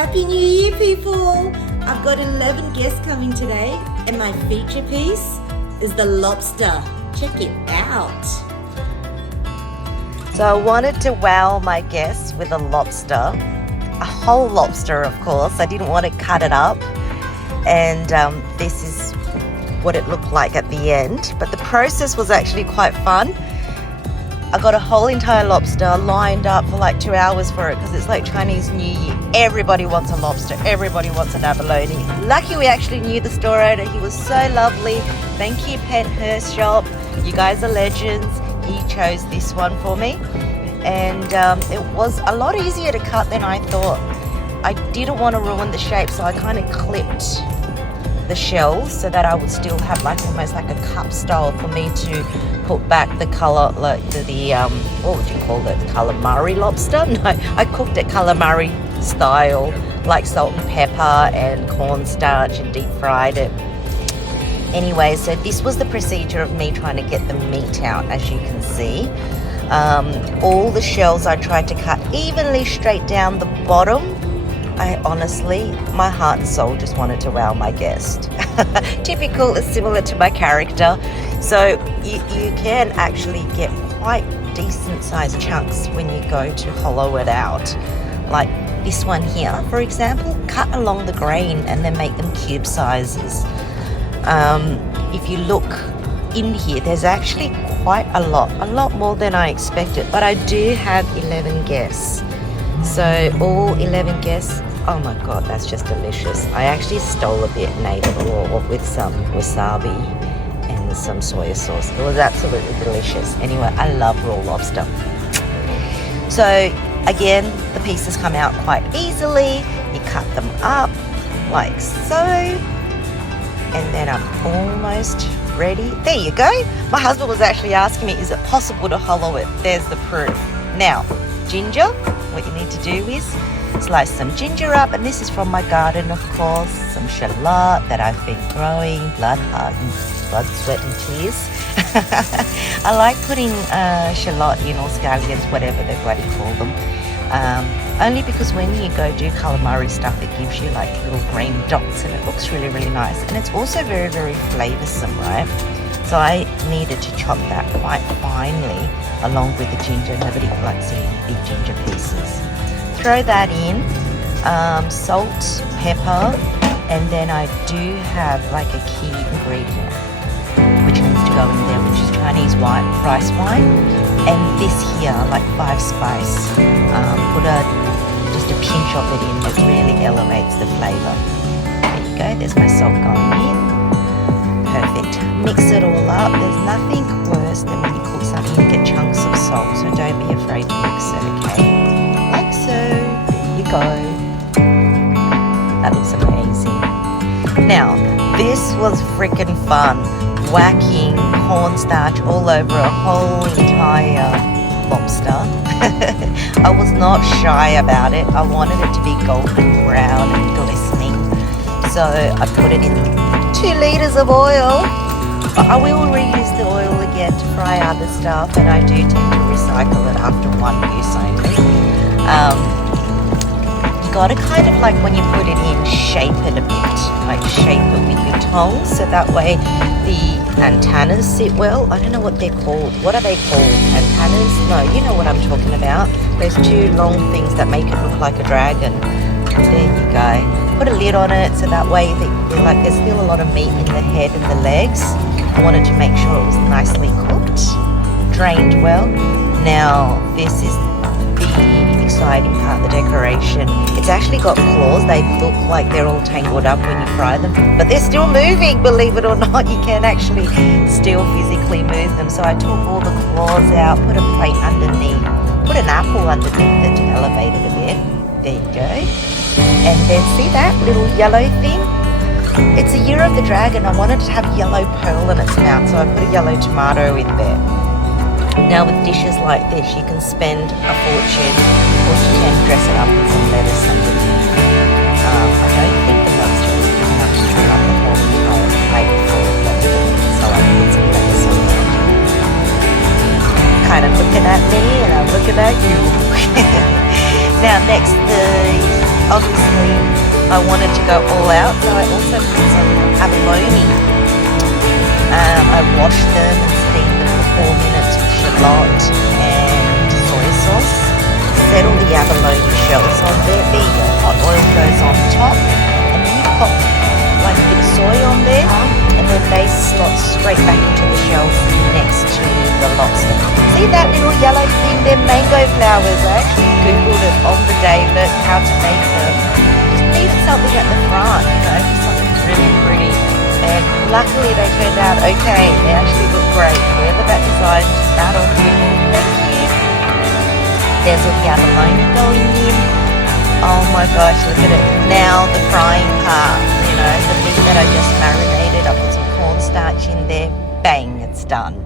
Happy New Year, people! I've got 11 guests coming today, and my feature piece is the lobster. Check it out. So I wanted to wow my guests with a lobster, a whole lobster, of course. I didn't want to cut it up, and this is what it looked like at the end. But the process was actually quite fun. I got a whole entire lobster, lined up for like 2 hours for it because it's like Chinese New Year. Everybody wants a lobster. Everybody wants an abalone. Lucky we actually knew the store owner. He was so lovely. Thank you, Pet Her Shop. You guys are legends. He chose this one for me. And it was a lot easier to cut than I thought. I didn't want to ruin the shape, so I kind of clipped the shells so that I would still have like almost like a cup style for me to put back the color, like the what would you call it, calamari lobster? No, I cooked it calamari style, like salt and pepper and cornstarch, and deep fried it. Anyway, so this was the procedure of me trying to get the meat out. As you can see, all the shells I tried to cut evenly straight down the bottom. I honestly, my heart and soul just wanted to wow my guest. Typical, is similar to my character. So you can actually get quite decent sized chunks when you go to hollow it out. Like this one here, for example, cut along the grain and then make them cube sizes. If you look in here, there's actually quite a lot more than I expected, but I do have 11 guests. So all 11 guests, oh my god, that's just delicious. I actually stole a bit and ate it raw with some wasabi and some soy sauce. It was absolutely delicious. Anyway, I love raw lobster. So again, the pieces come out quite easily. You cut them up like so, and then I'm almost ready. There you go. My husband was actually asking me, is it possible to hollow it? There's the proof. Now, ginger, what you need to do is slice some ginger up, and this is from my garden, of course. Some shallot that I've been growing, blood, sweat and tears. I like putting shallot in, or scallions, whatever they bloody call them. Only because when you go do calamari stuff, it gives you like little green dots and it looks really, really nice. And it's also very, very flavoursome, right? So I needed to chop that quite finely along with the ginger. Nobody likes eating big ginger pieces. Throw that in, salt, pepper, and then I do have like a key ingredient which needs to go in there, which is Chinese rice wine, and this here, like 5 spice. Put just a pinch of it in. It really elevates the flavour. There you go. There's my salt going in. Perfect. Mix it all up. There's nothing worse than when you cook something and get chunks of salt. So don't be afraid to mix it. Okay, like so. There you go. That looks amazing. Now, this was freaking fun. Whacking cornstarch all over a whole entire lobster. I was not shy about it. I wanted it to be golden brown and glistening. So I put it in 2 litres of oil. But I will reuse the oil again to fry other stuff, and I do tend to recycle it after 1 use only. You gotta kind of, like when you put it in, shape it a bit. Like shape it with your tongs so that way the antennas sit well. I don't know what they're called. What are they called? Antennas? No, you know what I'm talking about. There's 2 long things that make it look like a dragon. There you go. Put a lid on it so that way like there's still a lot of meat in the head and the legs. I wanted to make sure it was nicely cooked, drained well. Now this is the exciting part, the decoration. It's actually got claws. They look like they're all tangled up when you fry them, but they're still moving, believe it or not. You can actually still physically move them. So I took all the claws out, put a plate underneath, put an apple underneath it to elevate it a bit. There you go. And then see that little yellow thing? It's a year of the dragon. I wanted to have yellow pearl in its mouth, so I put a yellow tomato in there. Now with dishes like this, you can spend a fortune, or you can dress it up with some lettuce underneath. I don't think the lobster is big enough to fill up the whole entire plate full of lobster, so I put some lettuce on there. Kind of looking at me and I'm looking at you. Now next, obviously I wanted to go all out, so I also put some abalone. I washed them and steamed them for 4 minutes with shallot and soy sauce. Settle the abalone shells on there. There you go. Hot oil goes on top, and then you pop like a bit of soy on there, and then they slot straight back into the shells next to the lobster. See that little yellow thing? They're mango flowers. I actually googled it on the day, learned how to make them. Just needed something at the front, just something really pretty. And luckily they turned out okay. They actually look great. Whoever that designed, that on Google. Thank you. There's all the abalone going in. Oh my gosh, look at it. Now the frying part, the meat that I just marinated, I put some cornstarch in there. Bang, it's done.